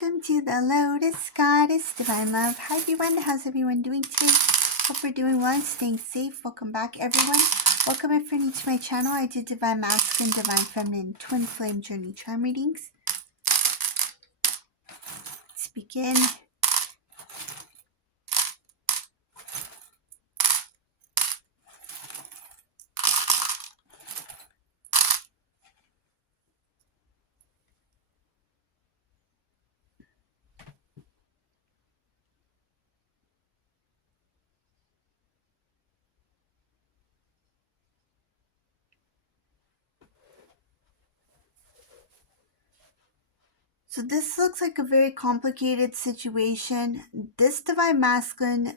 Welcome to the Lotus Goddess Divine Love. Hi everyone, how's everyone doing today? Hope we're doing well and staying safe. Welcome back everyone. Welcome if you're new to my channel. I do Divine Masculine, Divine Feminine, Twin Flame Journey Charm readings. Let's begin. So this looks like a very complicated situation. This Divine Masculine,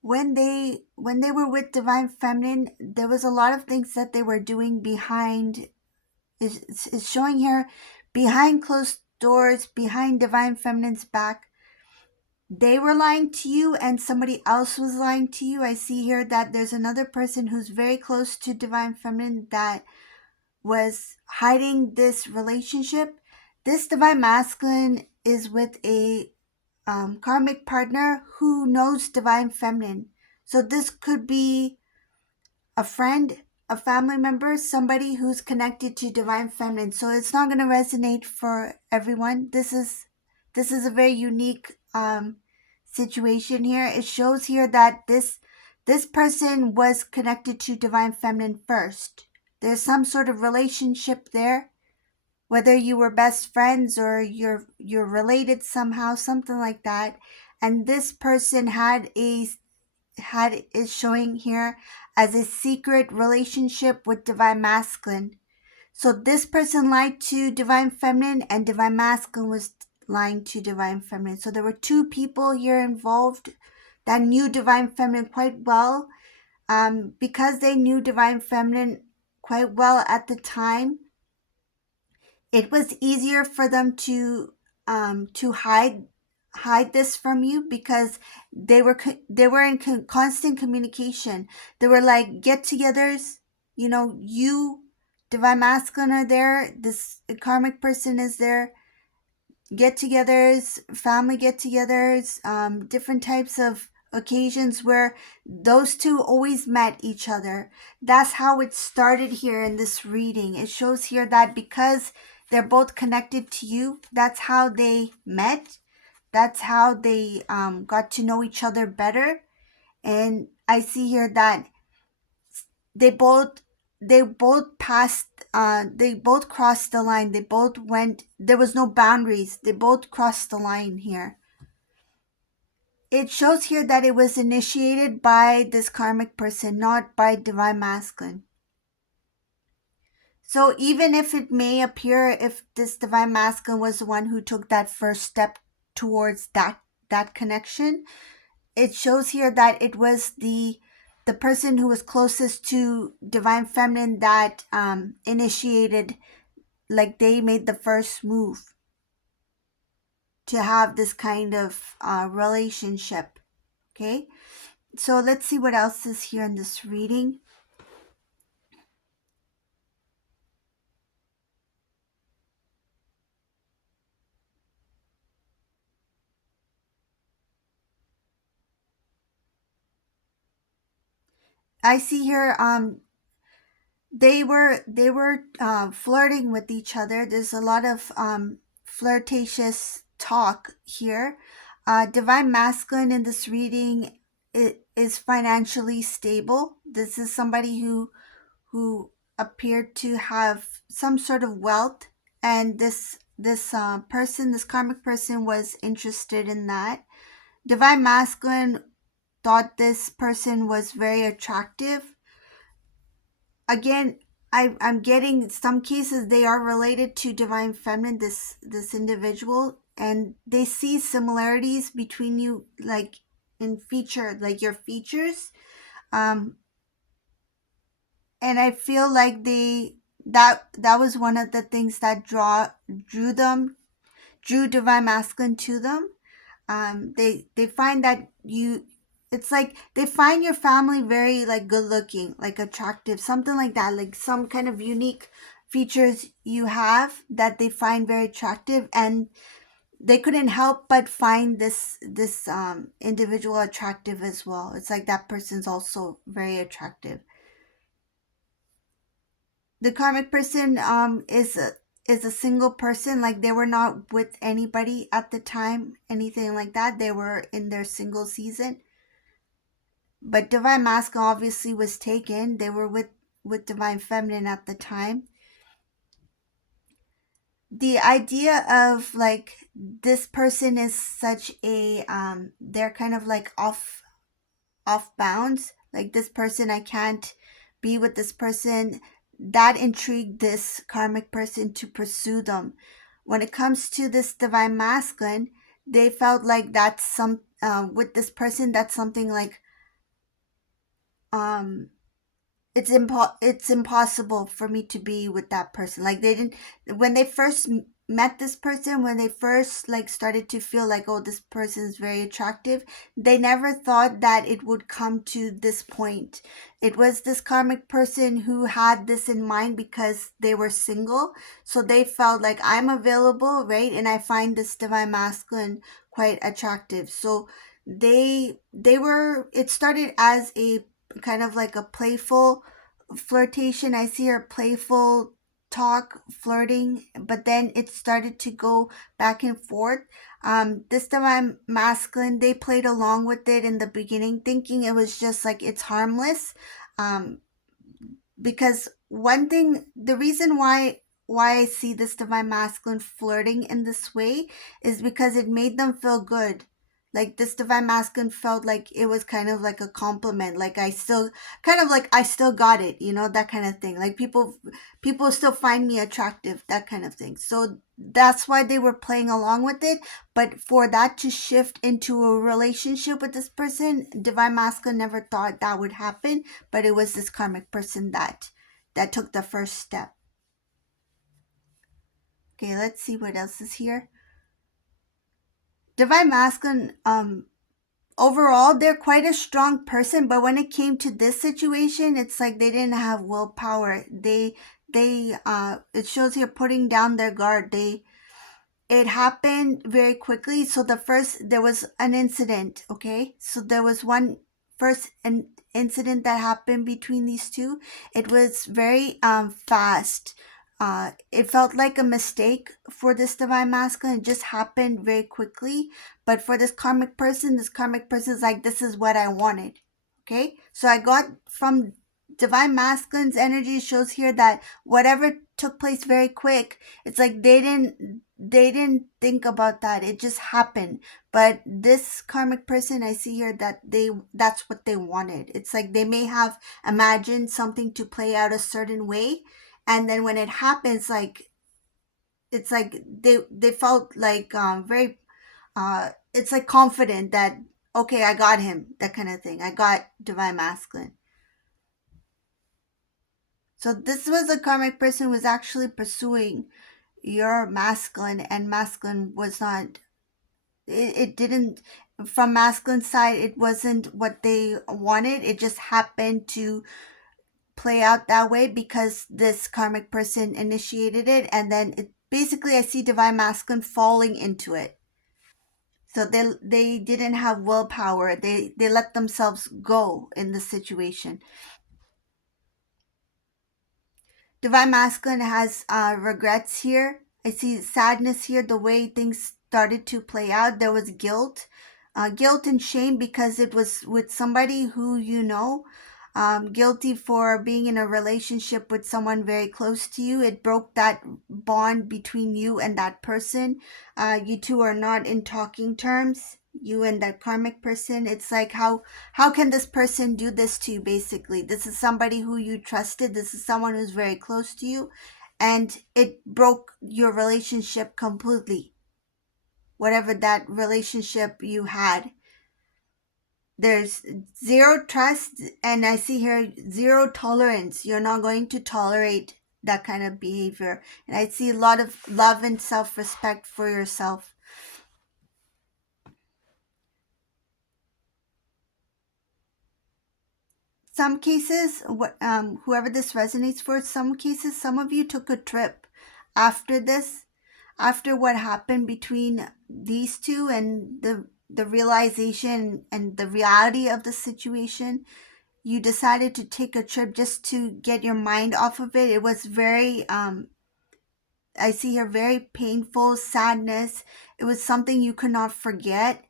when they were with Divine Feminine, there was a lot of things that they were doing behind. It's showing here behind closed doors, behind Divine Feminine's back. They were lying to you and somebody else was lying to you. I see here that there's another person who's very close to Divine Feminine that was hiding this relationship. This Divine Masculine is with a karmic partner who knows Divine Feminine. So this could be a friend, a family member, somebody who's connected to Divine Feminine. So it's not going to resonate for everyone. This is a very unique situation here. It shows here that this person was connected to Divine Feminine first. There's some sort of relationship there, whether you were best friends or you're related somehow, something like that. And this person is showing here as a secret relationship with Divine Masculine. So this person lied to Divine Feminine and Divine Masculine was lying to Divine Feminine. So there were two people here involved that knew Divine Feminine quite well. Because they knew Divine Feminine quite well at the time, it was easier for them to hide this from you because they were in constant communication. They were like get-togethers. You, Divine Masculine, are there. This karmic person is there. Get-togethers, family get-togethers, different types of occasions where those two always met each other. That's how it started here in this reading. It shows here that because they're both connected to you, that's how they met. That's how they got to know each other better. And I see here that they both passed, they both crossed the line. They both went, there was no boundaries. They both crossed the line here. It shows here that it was initiated by this karmic person, not by Divine Masculine. So even if it may appear if this Divine Masculine was the one who took that first step towards that connection, it shows here that it was the person who was closest to Divine Feminine that initiated, like they made the first move to have this kind of relationship. Okay, so let's see what else is here in this reading. I see here they were flirting with each other. There's a lot of flirtatious talk here. Divine Masculine in this reading is financially stable. This is somebody who appeared to have some sort of wealth, and this person, this karmic person, was interested in that. Divine Masculine thought this person was very attractive. Again, I'm getting some cases they are related to Divine Feminine, this individual, and they see similarities between you, like in feature, like your features. And I feel like that was one of the things that drew Divine Masculine to them. They find that it's like they find your family very like good looking, like attractive, something like that, like some kind of unique features you have that they find very attractive. And they couldn't help but find this individual attractive as well. It's like that person's also very attractive. The karmic person is a single person, like they were not with anybody at the time, anything like that. They were in their single season. But divine masculine obviously was taken. They were with divine feminine at the time. The idea of like this person is such a they're kind of like off bounds, like this person, I can't be with this person, that intrigued this karmic person to pursue them. When it comes to this divine masculine, they felt like that's some with this person, that's something like um it's impossible for me to be with that person. Like they didn't, when they first met this person, when they first like started to feel like, oh, this person is very attractive, they never thought that it would come to this point. It was this karmic person who had this in mind because they were single, so they felt like I'm available, right, and I find this divine masculine quite attractive. So they were, it started as a kind of like a playful flirtation. I see her playful talk, flirting, but then it started to go back and forth. This divine masculine, they played along with it in the beginning, thinking it was just like it's harmless. Um, because one thing, the reason why I see this divine masculine flirting in this way is because it made them feel good. Like this divine masculine felt like it was kind of like a compliment, like I still, kind of like I still got it, that kind of thing. Like people still find me attractive, that kind of thing. So that's why they were playing along with it. But for that to shift into a relationship with this person, divine masculine never thought that would happen, but it was this karmic person that took the first step. Okay, let's see what else is here. Divine masculine, overall they're quite a strong person, but when it came to this situation, it's like they didn't have willpower. They it shows here putting down their guard. It happened very quickly. So there was an incident. Okay, so there was one first an incident that happened between these two. It was very fast. It felt like a mistake for this divine masculine. It just happened very quickly. But for this karmic person is like, this is what I wanted. Okay, so I got from divine masculine's energy, shows here that whatever took place very quick, it's like they didn't think about that, it just happened. But this karmic person, I see here that that's what they wanted. It's like they may have imagined something to play out a certain way, and then when it happens, like it's like they felt like very it's like confident that, okay, I got him, that kind of thing. I got divine masculine. So this was a karmic person who was actually pursuing your masculine, and masculine was not, it didn't, from masculine side, it wasn't what they wanted. It just happened to play out that way because this karmic person initiated it, and then it basically, I see divine masculine falling into it. So they didn't have willpower. They let themselves go in the situation. Divine masculine has regrets here. I see sadness here. The way things started to play out, there was guilt, guilt and shame because it was with somebody who guilty for being in a relationship with someone very close to you. It broke that bond between you and that person. You two are not in talking terms, you and that karmic person. It's like, how can this person do this to you? Basically, this is somebody who you trusted, this is someone who's very close to you, and it broke your relationship completely, whatever that relationship you had. There's zero trust, and I see here zero tolerance. You're not going to tolerate that kind of behavior, and I see a lot of love and self-respect for yourself. Some cases, whoever this resonates for, some cases, some of you took a trip after this. after what happened between these two and the realization and the reality of the situation, you decided to take a trip just to get your mind off of it. It was very I see here very painful sadness. It was something you could not forget.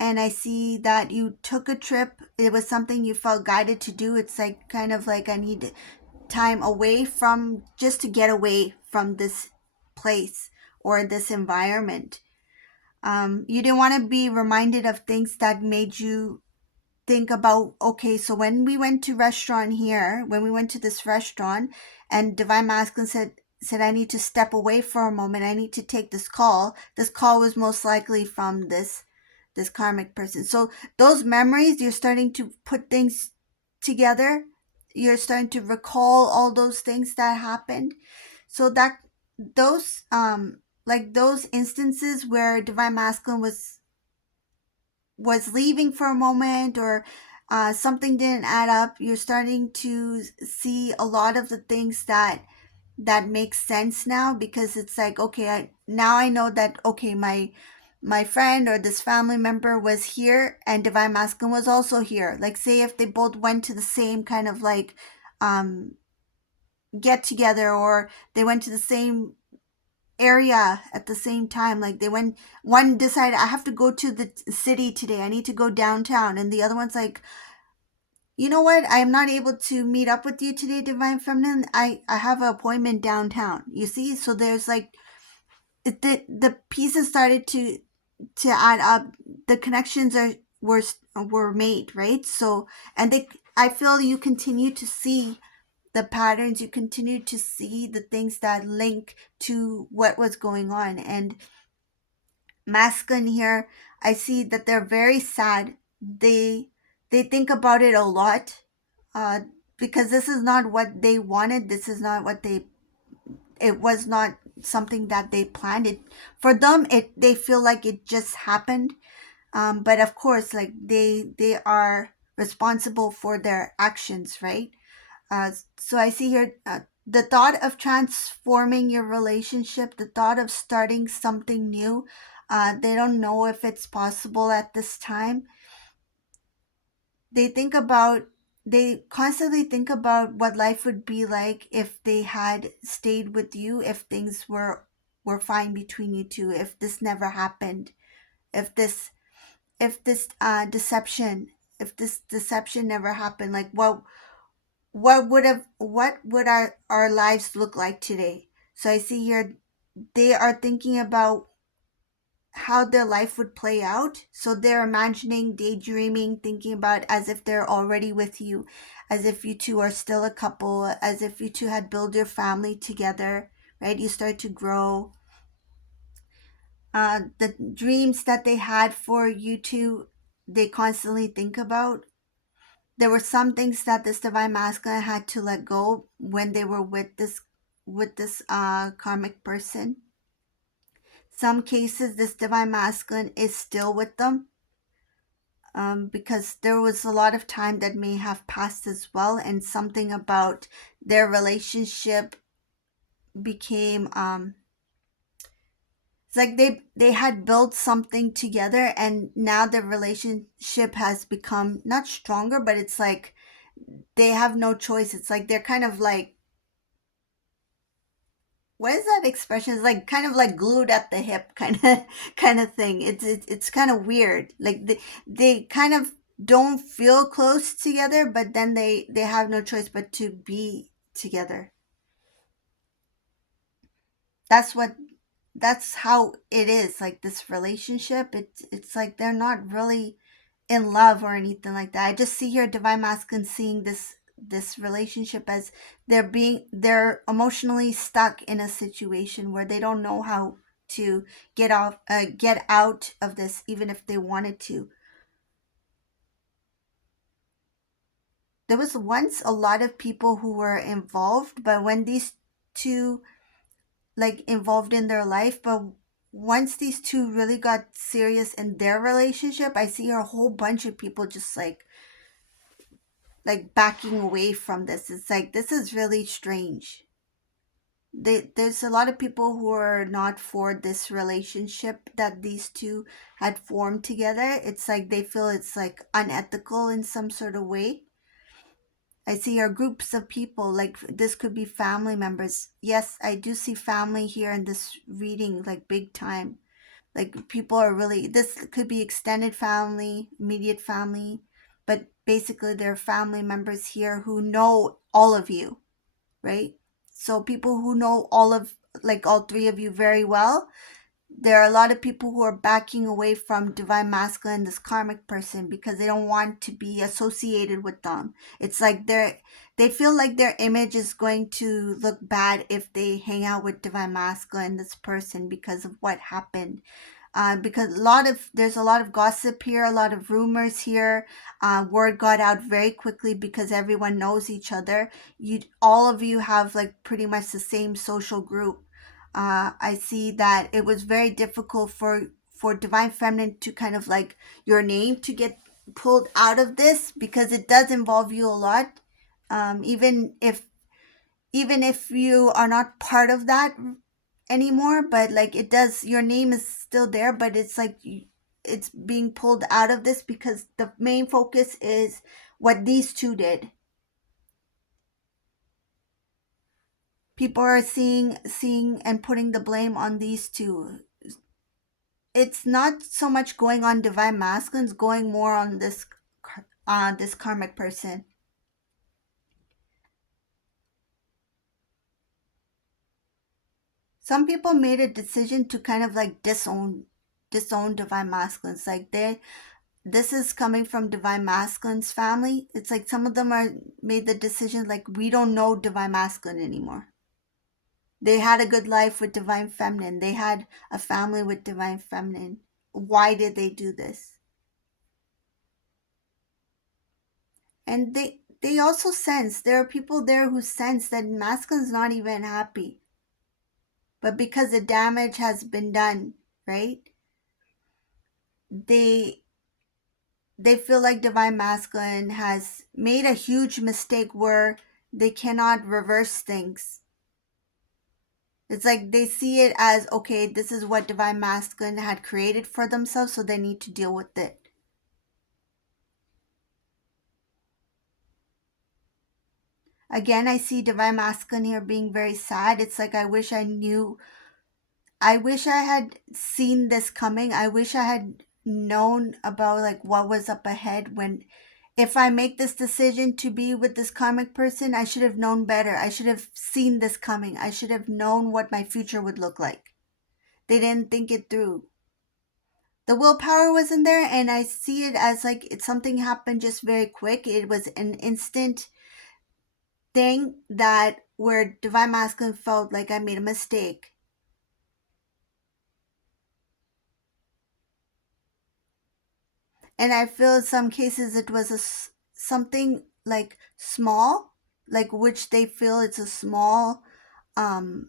And I see that you took a trip. It was something you felt guided to do. It's like kind of like I need time away from, just to get away from this place or this environment. You didn't want to be reminded of things that made you think about, okay, so when we went to restaurant here, when we went to this restaurant, and Divine Masculine said I need to step away for a moment, I need to take this call. This call was most likely from this karmic person. So those memories, you're starting to put things together. You're starting to recall all those things that happened. So that those like those instances where Divine Masculine was leaving for a moment, or something didn't add up, you're starting to see a lot of the things that makes sense now, because it's like, okay, now I know that, okay, my friend or this family member was here and Divine Masculine was also here. Like, say if they both went to the same kind of like um get together, or they went to the same area at the same time, like they went, one decided I have to go to the city today, I need to go downtown, and the other one's like, you know what, I'm not able to meet up with you today, Divine Feminine, I have an appointment downtown, you see. So there's like the pieces started to add up, the connections were made, right? So, and they, I feel you continue to see the patterns, you continue to see the things that link to what was going on. And masculine here, I see that they're very sad. They think about it a lot, uh because this is not what they wanted, this is not what they, it was not something that they planned. It, for them, it, they feel like it just happened. But of course, like they are responsible for their actions, right? So I see here, the thought of transforming your relationship, the thought of starting something new, they don't know if it's possible at this time. They think about, they constantly think about what life would be like if they had stayed with you, if things were fine between you two, if this never happened, if this deception never happened, like what would our lives look like today. So I see here they are thinking about how their life would play out, so they're imagining, daydreaming, thinking about as if they're already with you, as if you two are still a couple, as if you two had built your family together, right? You start to grow. The dreams that they had for you two, they constantly think about. There were some things that this divine masculine had to let go when they were with this karmic person. Some cases this divine masculine is still with them, because there was a lot of time that may have passed as well, and something about their relationship became it's like they had built something together, and now their relationship has become not stronger, but it's like they have no choice. It's like they're kind of like, what is that expression? It's like kind of like glued at the hip, kind of kind of thing. It's kind of weird. Like they kind of don't feel close together, but then they have no choice but to be together. That's what, that's how it is. Like this relationship, it's like they're not really in love or anything like that. I just see here divine masculine seeing this relationship as they're emotionally stuck in a situation where they don't know how to get out of this, even if they wanted to. There was once a lot of people who were involved, but when these two like involved in their life, but once these two really got serious in their relationship, I see a whole bunch of people just like backing away from this. It's like this is really strange. There's a lot of people who are not for this relationship that these two had formed together. It's like they feel it's like unethical in some sort of way. I see are groups of people, like this could be family members. Yes, I do see family here in this reading, like big time. Like people are really, this could be extended family, immediate family, but basically they're family members here who know all of you, right? So people who know all of, like all three of you very well. There are a lot of people who are backing away from divine masculine, this karmic person, because they don't want to be associated with them. It's like they feel like their image is going to look bad if they hang out with divine masculine, this person, because of what happened. Because there's a lot of gossip here, a lot of rumors here. Word got out very quickly because everyone knows each other. You all of you have like pretty much the same social group. I see that it was very difficult for divine feminine to kind of like your name to get pulled out of this because it does involve you a lot. Even if you are not part of that anymore, but like it does, your name is still there, but it's like it's being pulled out of this because the main focus is what these two did. People are seeing and putting the blame on these two. It's not so much going on divine masculine, it's going more on this karmic person. Some people made a decision to kind of like disown divine masculines. Like this is coming from divine masculine's family. It's like some of them are made the decision like we don't know divine masculine anymore. They had a good life with divine feminine. They had a family with divine feminine. Why did they do this? And they also sense, there are people there who sense that masculine's not even happy. But because the damage has been done, right? They they feel like divine masculine has made a huge mistake where they cannot reverse things. It's like they see it as okay, this is what divine masculine had created for themselves, so they need to deal with it. Again, I see divine masculine here being very sad. It's like I wish I had seen this coming. I wish I had known about like what was up ahead when if I make this decision to be with this karmic person, I should have known better. I should have seen this coming. I should have known what my future would look like. They didn't think it through. The willpower wasn't there, and I see it as like it's something happened just very quick. It was an instant thing that where divine masculine felt like I made a mistake. And I feel in some cases it was something like small, like which they feel it's a small um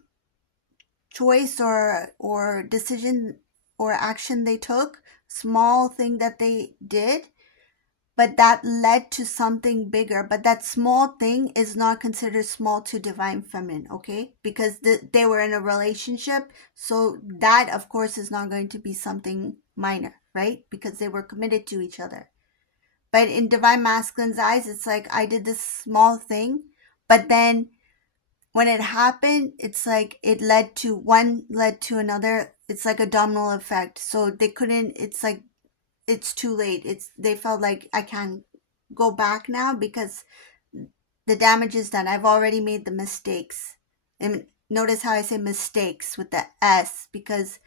choice or decision or action they took, small thing that they did, but that led to something bigger. But that small thing is not considered small to divine feminine, okay? Because they were in a relationship, so that of course is not going to be something minor, right? Because they were committed to each other. But in divine masculine's eyes, it's like I did this small thing, but then when it happened, it's like it led to one led to another. It's like a domino effect. So they couldn't, it's like it's too late. It's they felt like I can't go back now because the damage is done. I've already made the mistakes. And notice how I say mistakes with the S because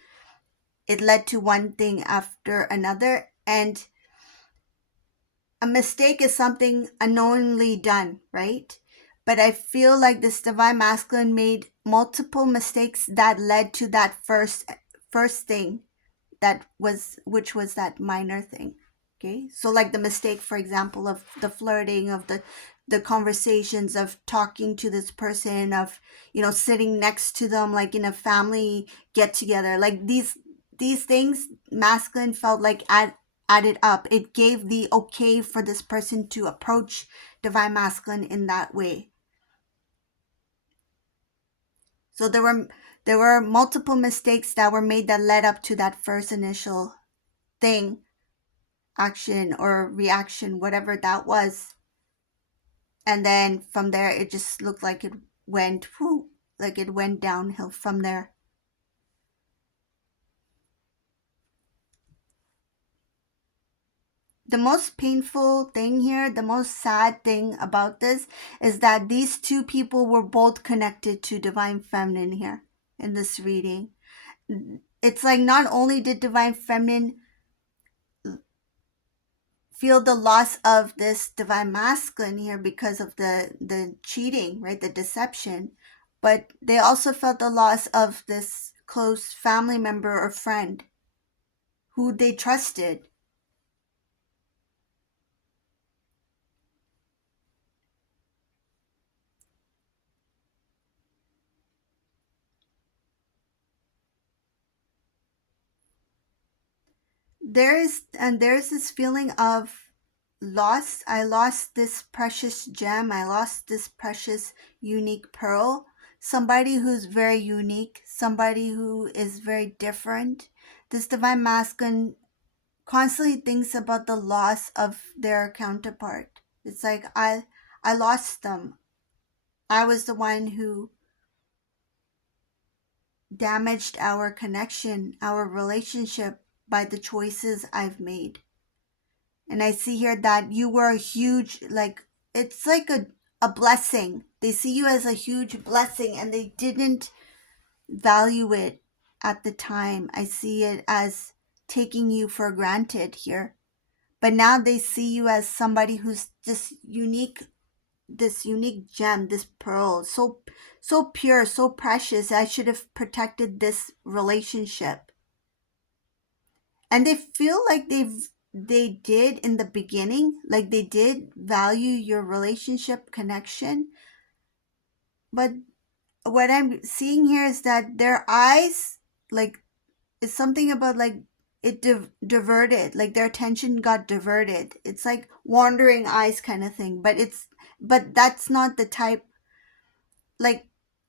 it led to one thing after another. And a mistake is something unknowingly done, right? But I feel like this divine masculine made multiple mistakes that led to that first thing that was which was that minor thing. Okay, so like the mistake, for example, of the flirting, of the conversations, of talking to this person, of sitting next to them like in a family get together, like these things masculine felt like added up. It gave the okay for this person to approach divine masculine in that way. So there were multiple mistakes that were made that led up to that first initial thing, action or reaction, whatever that was. And then from there it just looked like it went whew, like it went downhill from there. The most painful thing here, the most sad thing about this is that these two people were both connected to divine feminine here in this reading. It's like not only did divine feminine feel the loss of this divine masculine here because of the cheating, right, the deception, but they also felt the loss of this close family member or friend who they trusted. There's this feeling of loss. I lost this precious gem. I lost this precious unique pearl. Somebody who's very unique, somebody who is very different. This divine masculine constantly thinks about the loss of their counterpart. It's like I lost them. I was the one who damaged our connection, our relationship by the choices I've made. And I see here that you were a huge, like, it's like a blessing. They see you as a huge blessing and they didn't value it at the time. I see it as taking you for granted here. But now they see you as somebody who's this unique gem, this pearl, so pure, so precious. I should have protected this relationship. And they feel like they did in the beginning, like they did value your relationship connection. But what I'm seeing here is that their eyes, like, it's something about like it diverted, like their attention got diverted. It's like wandering eyes kind of thing, but that's not the type, like,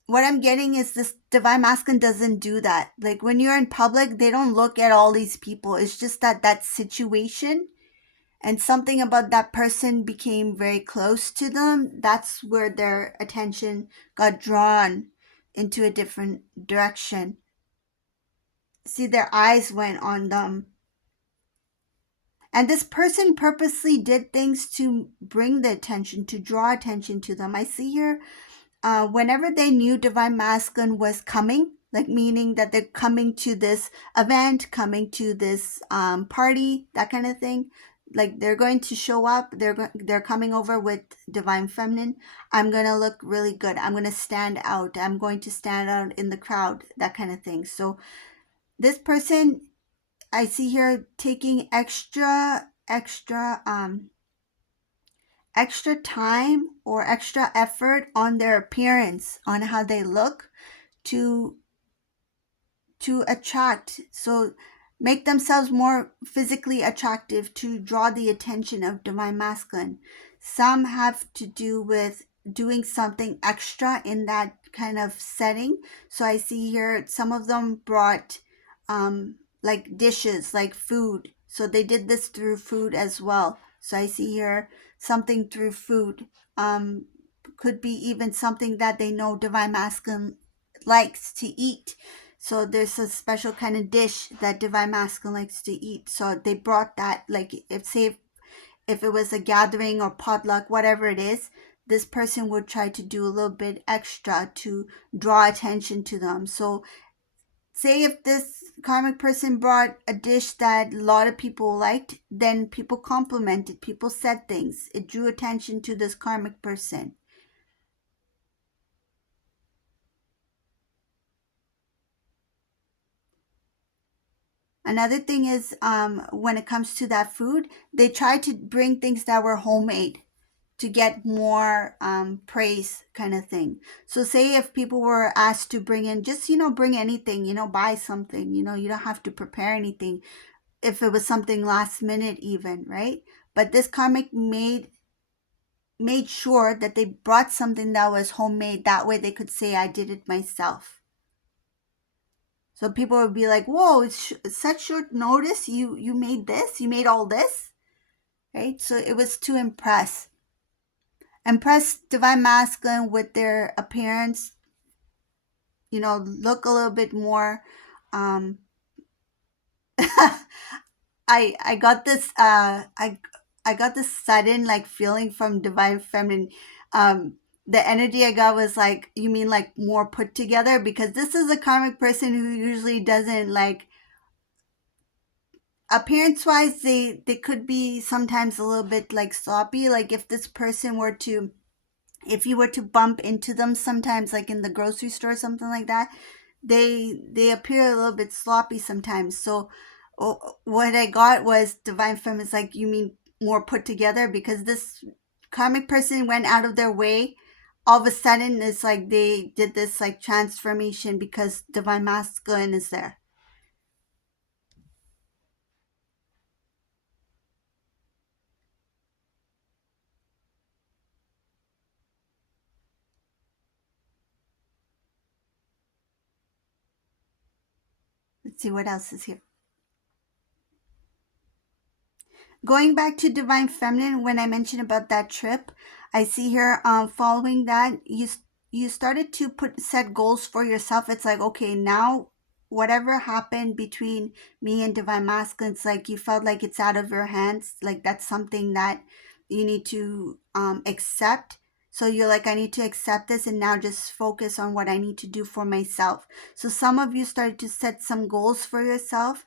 what I'm getting is this divine masculine doesn't do that. Like when you're in public, they don't look at all these people. It's just that situation and something about that person became very close to them. That's where their attention got drawn into a different direction. See, their eyes went on them. And this person purposely did things to bring the attention, to draw attention to them. I see here, whenever they knew divine masculine was coming, like meaning that they're coming to this event, coming to this party, that kind of thing, like they're going to show up, they're coming over with divine feminine. I'm going to look really good. I'm going to stand out. I'm going to stand out in the crowd, that kind of thing. So this person I see here taking extra time or extra effort on their appearance, on how they look, to attract, so make themselves more physically attractive to draw the attention of divine masculine. Some have to do with doing something extra in that kind of setting. So I see here some of them brought like dishes, like food. So they did this through food as well. So I see here something through food. Could be even something that they know divine masculine likes to eat. So there's a special kind of dish that divine masculine likes to eat. So they brought that, like if it was a gathering or potluck, whatever it is, this person would try to do a little bit extra to draw attention to them. So say if this karmic person brought a dish that a lot of people liked, then people complimented, people said things. It drew attention to this karmic person. Another thing is, when it comes to that food, they try to bring things that were homemade to get more praise, kind of thing. So say if people were asked to bring in, just, bring anything, buy something, you don't have to prepare anything. If it was something last minute even, right? But this karmic made sure that they brought something that was homemade. That way they could say, I did it myself. So people would be like, "Whoa, it's such short notice. You made this. You made all this, right?" So it was to impress divine masculine with their appearance. Look a little bit more. Um, I got this I got this sudden like feeling from divine feminine. Um, the energy I got was like, you mean like more put together, because this is a karmic person who usually doesn't like, appearance wise, they could be sometimes a little bit like sloppy. Like if this person were to, if you were to bump into them sometimes, like in the grocery store or something like that, they appear a little bit sloppy sometimes. So what I got was divine feminine, like, you mean more put together, because this karmic person went out of their way. All of a sudden it's like they did this like transformation because divine masculine is there. Let's see what else is here. Going back to divine feminine, when I mentioned about that trip, I see here, following that, you started to put set goals for yourself. It's like, okay, now whatever happened between me and divine masculine, it's like you felt like it's out of your hands. Like that's something that you need to accept. So you're like, I need to accept this and now just focus on what I need to do for myself. So some of you started to set some goals for yourself.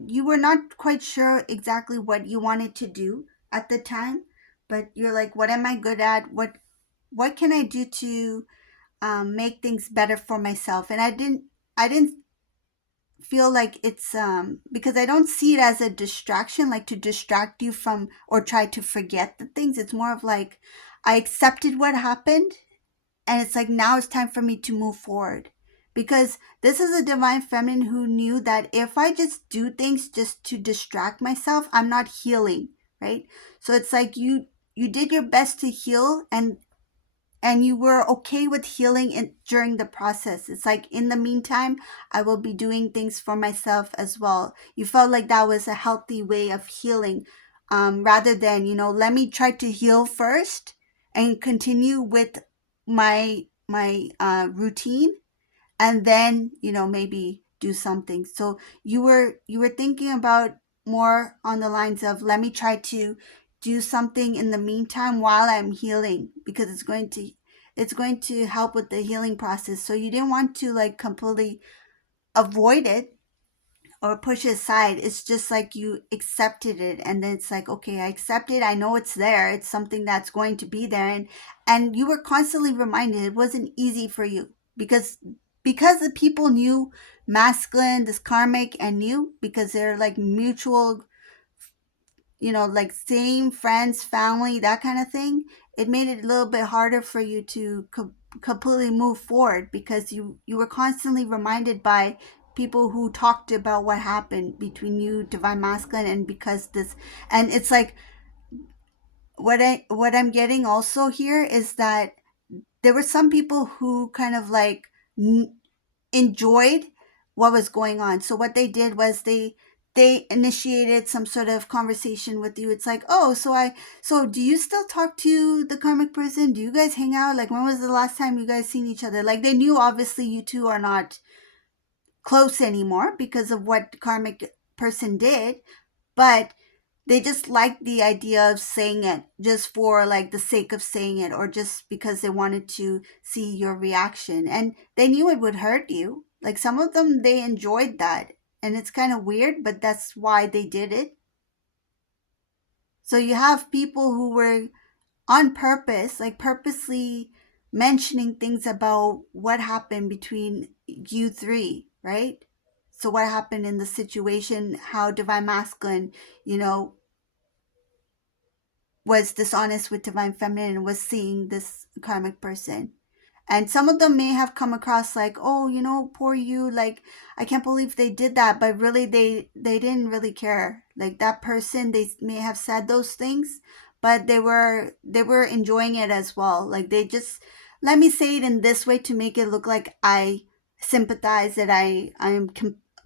You were not quite sure exactly what you wanted to do at the time, but you're like, what am I good at? What can I do to make things better for myself? And I didn't feel like it's because I don't see it as a distraction, like to distract you from or try to forget the things. It's more of like I accepted what happened, and it's like now it's time for me to move forward, because this is a divine feminine who knew that if I just do things just to distract myself, I'm not healing, right? So it's like you did your best to heal, and you were okay with healing during the process. It's like in the meantime, I will be doing things for myself as well. You felt like that was a healthy way of healing, rather than, let me try to heal first and continue with my routine, and then maybe do something. So you were thinking about more on the lines of, let me try to do something in the meantime while I'm healing, because it's going to help with the healing process. So you didn't want to like completely avoid it or push it aside. It's just like you accepted it, and then it's like, okay, I accept it. I know it's there. It's something that's going to be there, and you were constantly reminded. It wasn't easy for you, because the people knew masculine, this karmic, and knew, because they're like mutual, like same friends, family, that kind of thing. It made it a little bit harder for you to completely move forward, because you were constantly reminded by people who talked about what happened between you, divine masculine, and because this. And it's like, what I'm getting also here is that there were some people who kind of like enjoyed what was going on. So what they did was they initiated some sort of conversation with you. It's like, oh, so do you still talk to the karmic person? Do you guys hang out? Like, when was the last time you guys seen each other? Like, they knew obviously you two are not close anymore because of what karmic person did, but they just liked the idea of saying it just for like the sake of saying it, or just because they wanted to see your reaction, and they knew it would hurt you. Like, some of them, they enjoyed that, and it's kind of weird, but that's why they did it. So you have people who were on purpose, like purposely mentioning things about what happened between you three, right? So what happened in the situation, how divine masculine, you know was dishonest with divine feminine and was seeing this karmic person. And some of them may have come across like, oh, poor you, like, I can't believe they did that, but really they didn't really care. Like, that person, they may have said those things, but they were enjoying it as well. Like, they just, let me say it in this way to make it look like I sympathize, that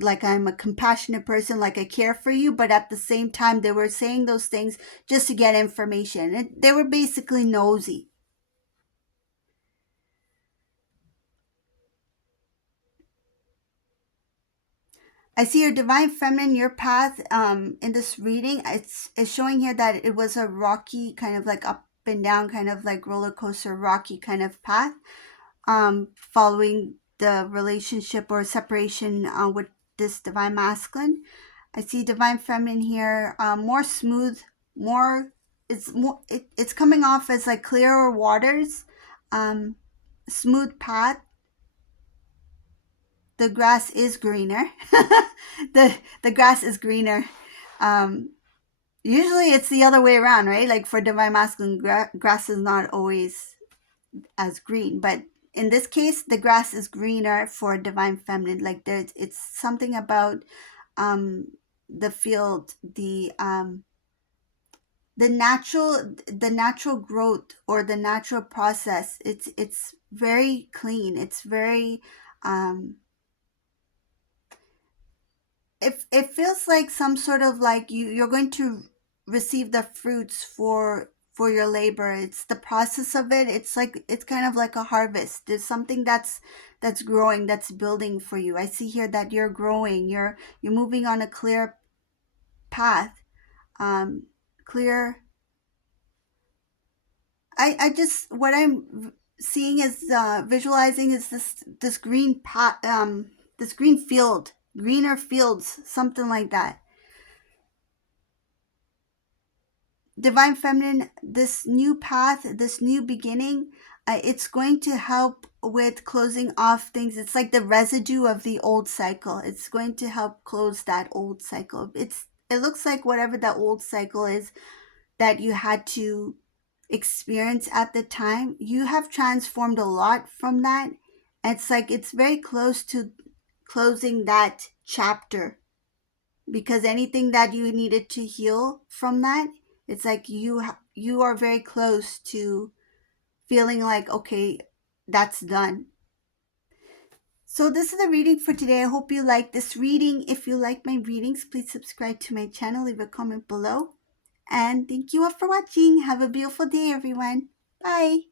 like I'm a compassionate person, like I care for you, but at the same time they were saying those things just to get information. They were basically nosy. I see your divine feminine, your path in this reading. It's showing here that it was a rocky kind of like up and down, kind of like roller coaster, rocky kind of path, following the relationship or separation with this divine masculine. I see divine feminine here, more smooth, more. It's more. It's coming off as like clearer waters, um, smooth path. The grass is greener. The grass is greener. Um, Usually it's the other way around, right? Like for divine masculine, grass is not always as green, but in this case, the grass is greener for divine feminine. Like there's, it's something about um, the field, the natural growth or the natural process. It's very clean. It's very um, it feels like some sort of like you're going to receive the fruits for your labor. It's the process of it. It's like it's kind of like a harvest. There's something that's growing, that's building for you. I see here that you're growing. You're moving on a clear path. Clear. I just what I'm seeing is visualizing is this green pot, this green field, greener fields, something like that. Divine feminine, this new path, this new beginning, it's going to help with closing off things. It's like the residue of the old cycle. It's going to help close that old cycle. It looks like whatever that old cycle is that you had to experience at the time, you have transformed a lot from that. It's like it's very close to closing that chapter, because anything that you needed to heal from that, it's like you are very close to feeling like, okay, that's done. So this is the reading for today. I hope you like this reading. If you like my readings, please subscribe to my channel, leave a comment below, and thank you all for watching. Have a beautiful day, everyone. Bye.